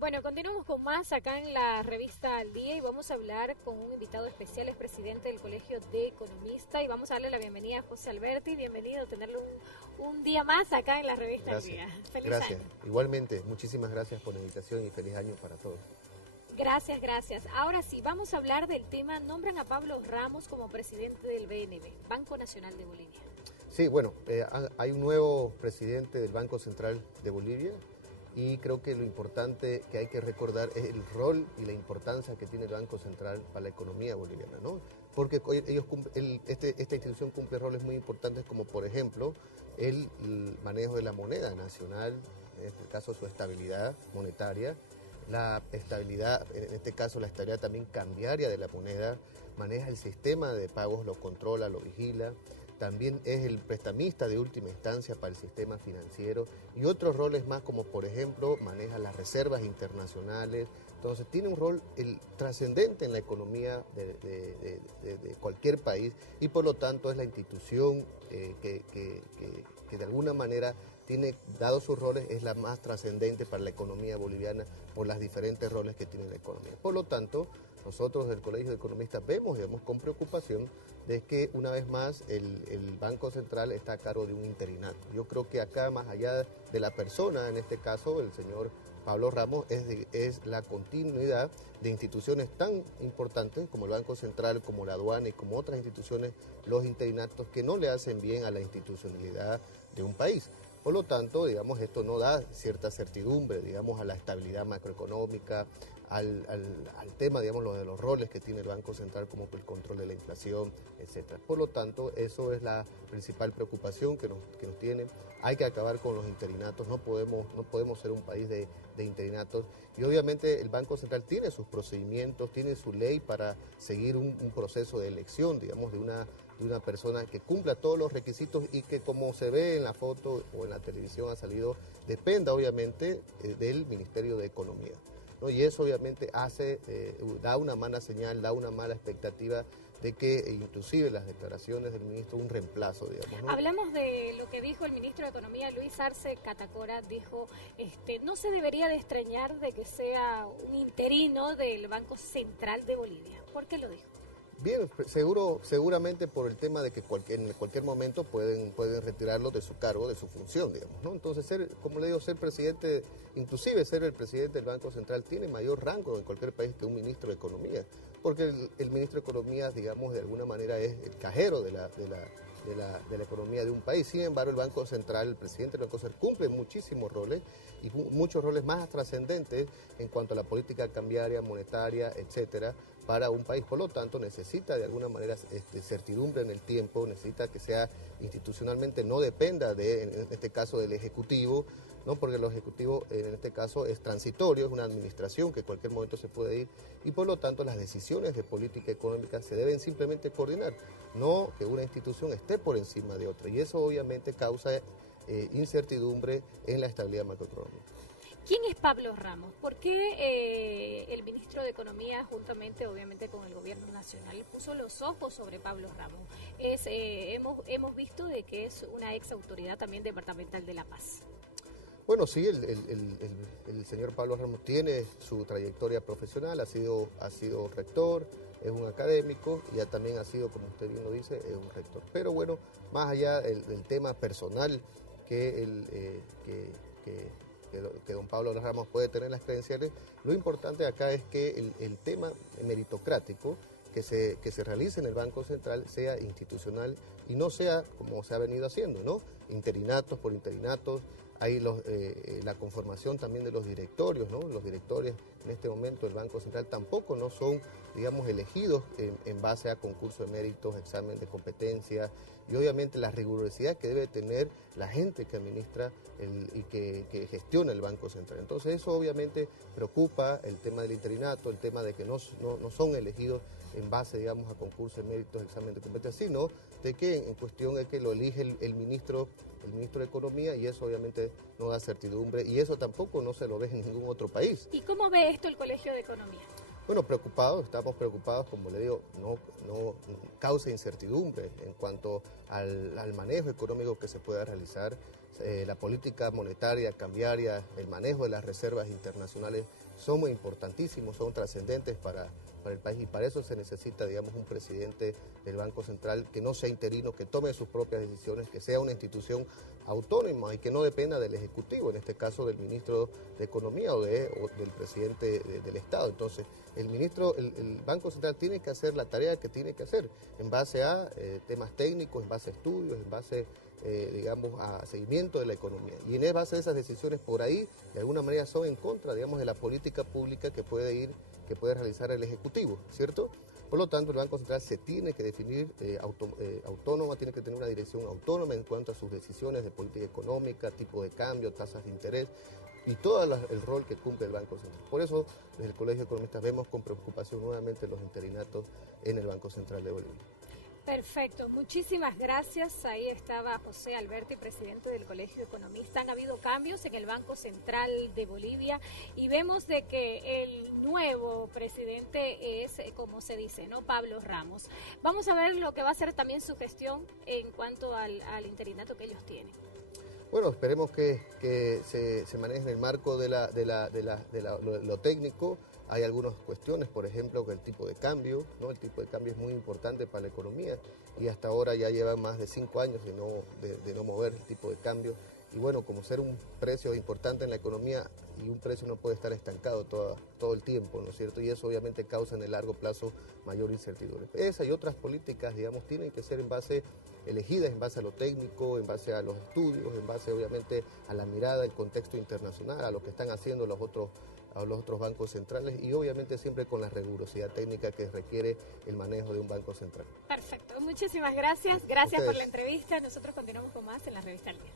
Bueno, continuamos con más acá en la revista Al Día y vamos a hablar con un invitado especial, es presidente del Colegio de Economistas y vamos a darle la bienvenida a José Alberti. Bienvenido, tenerlo un día más acá en la revista Al Gracias, Día. Feliz gracias. año. Igualmente, muchísimas gracias por la invitación y feliz año para todos. Gracias, gracias. Ahora sí, vamos a hablar del tema. Nombran a Pablo Ramos como presidente del BNB, Banco Nacional de Bolivia. Sí, bueno, hay un nuevo presidente del Banco Central de Bolivia y creo que lo importante que hay que recordar es el rol y la importancia que tiene el Banco Central para la economía boliviana, ¿no? Porque esta institución cumple roles muy importantes como, por ejemplo, el manejo de la moneda nacional, en este caso su estabilidad monetaria, la estabilidad, en este caso la estabilidad también cambiaria de la moneda, maneja el sistema de pagos, lo controla, lo vigila, también es el prestamista de última instancia para el sistema financiero y otros roles más como por ejemplo maneja las reservas internacionales, entonces tiene un rol trascendente en la economía de cualquier país y por lo tanto es la institución que de alguna manera tiene, dado sus roles, es la más trascendente para la economía boliviana por los diferentes roles que tiene la economía. Por lo tanto, nosotros del Colegio de Economistas vemos con preocupación de que una vez más el Banco Central está a cargo de un interinato. Yo creo que acá, más allá de la persona, en este caso el señor Pablo Ramos, es la continuidad de instituciones tan importantes como el Banco Central, como la aduana y como otras instituciones, los interinatos que no le hacen bien a la institucionalidad de un país. Por lo tanto, digamos, esto no da cierta certidumbre, digamos, a la estabilidad macroeconómica, al tema, digamos, lo de los roles que tiene el Banco Central como el control de la inflación, etcétera. Por lo tanto, eso es la principal preocupación que nos tiene. Hay que acabar con los interinatos, no podemos ser un país de interinatos. Y obviamente el Banco Central tiene sus procedimientos, tiene su ley para seguir un proceso de elección, digamos, de una persona que cumpla todos los requisitos y que, como se ve en la foto o en la televisión ha salido, dependa obviamente del Ministerio de Economía, ¿no? Y eso obviamente da una mala señal, da una mala expectativa de que inclusive las declaraciones del ministro, un reemplazo, digamos, ¿no? Hablamos de lo que dijo el ministro de Economía, Luis Arce Catacora, dijo, no se debería de extrañar de que sea un interino del Banco Central de Bolivia. ¿Por qué lo dijo? Bien, seguramente por el tema de que en cualquier momento pueden retirarlo de su cargo, de su función, digamos, ¿no? Entonces, como le digo, ser presidente, inclusive ser el presidente del Banco Central, tiene mayor rango en cualquier país que un ministro de Economía, porque el ministro de Economía, digamos, de alguna manera es el cajero de la economía de un país. Sin embargo, el Banco Central, el presidente del Banco Central, cumple muchísimos roles y muchos roles más trascendentes en cuanto a la política cambiaria, monetaria, etcétera, para un país. Por lo tanto, necesita de alguna manera certidumbre en el tiempo, necesita que sea institucionalmente, no dependa en este caso del Ejecutivo, ¿no? Porque el Ejecutivo en este caso es transitorio, es una administración que en cualquier momento se puede ir y por lo tanto las decisiones de política económica se deben simplemente coordinar, no que una institución esté por encima de otra y eso obviamente causa incertidumbre en la estabilidad macroeconómica. ¿Quién es Pablo Ramos? ¿Por qué el ministro de Economía, juntamente obviamente con el gobierno nacional, puso los ojos sobre Pablo Ramos? Hemos visto de que es una ex autoridad también departamental de La Paz. Bueno, sí, el señor Pablo Ramos tiene su trayectoria profesional, ha sido rector, es un académico y ya también ha sido, como usted bien lo dice, es un rector. Pero bueno, más allá del tema personal que don Pablo Ramos puede tener las credenciales, lo importante acá es que el tema meritocrático que se realice en el Banco Central sea institucional y no sea como se ha venido haciendo, ¿no? Interinatos por interinatos, hay la conformación también de los directorios, ¿no? Los directores en este momento del Banco Central tampoco no son, digamos, elegidos en base a concurso de méritos, examen de competencia y obviamente la rigurosidad que debe tener la gente que administra y que gestiona el Banco Central. Entonces eso obviamente preocupa el tema del interinato, el tema de que no son elegidos en base, digamos, a concurso de méritos, examen de competencia, sino de que en cuestión es que lo elige el ministro de Economía y eso obviamente no da certidumbre y eso tampoco no se lo ve en ningún otro país. ¿Y cómo ve esto el Colegio de Economía? Bueno, estamos preocupados, como le digo, no causa incertidumbre en cuanto al manejo económico que se pueda realizar. la política monetaria, cambiaria, el manejo de las reservas internacionales son muy importantísimos, son trascendentes para el país, y para eso se necesita, digamos, un presidente del Banco Central que no sea interino, que tome sus propias decisiones, que sea una institución autónoma y que no dependa del Ejecutivo, en este caso del ministro de Economía o del presidente del Estado. Entonces, el Banco Central tiene que hacer la tarea que tiene que hacer en base a temas técnicos, en base a estudios, en base digamos, a seguimiento de la economía. Y en base a esas decisiones por ahí, de alguna manera son en contra, digamos, de la política pública que puede realizar el Ejecutivo, ¿cierto? Por lo tanto, el Banco Central se tiene que definir autónoma, tiene que tener una dirección autónoma en cuanto a sus decisiones de política económica, tipo de cambio, tasas de interés y todo el rol que cumple el Banco Central. Por eso, desde el Colegio de Economistas vemos con preocupación nuevamente los interinatos en el Banco Central de Bolivia. Perfecto, muchísimas gracias. Ahí estaba José Alberti, presidente del Colegio de Economistas. Han habido cambios en el Banco Central de Bolivia y vemos de que el nuevo presidente es, como se dice, ¿no? Pablo Ramos. Vamos a ver lo que va a ser también su gestión en cuanto al interinato que ellos tienen. Bueno, esperemos que se maneje en el marco de lo técnico. Hay algunas cuestiones, por ejemplo, que el tipo de cambio, ¿no? El tipo de cambio es muy importante para la economía y hasta ahora ya lleva más de 5 años de no mover el tipo de cambio. Y bueno, como ser un precio importante en la economía y un precio no puede estar estancado todo el tiempo, ¿no es cierto? Y eso obviamente causa en el largo plazo mayor incertidumbre. Esa y otras políticas, digamos, tienen que ser elegidas en base a lo técnico, en base a los estudios, en base obviamente a la mirada, el contexto internacional, a lo que están haciendo los otros bancos centrales y obviamente siempre con la rigurosidad técnica que requiere el manejo de un banco central. Perfecto, muchísimas gracias. Gracias por la entrevista. Nosotros continuamos con más en la Revista al Día.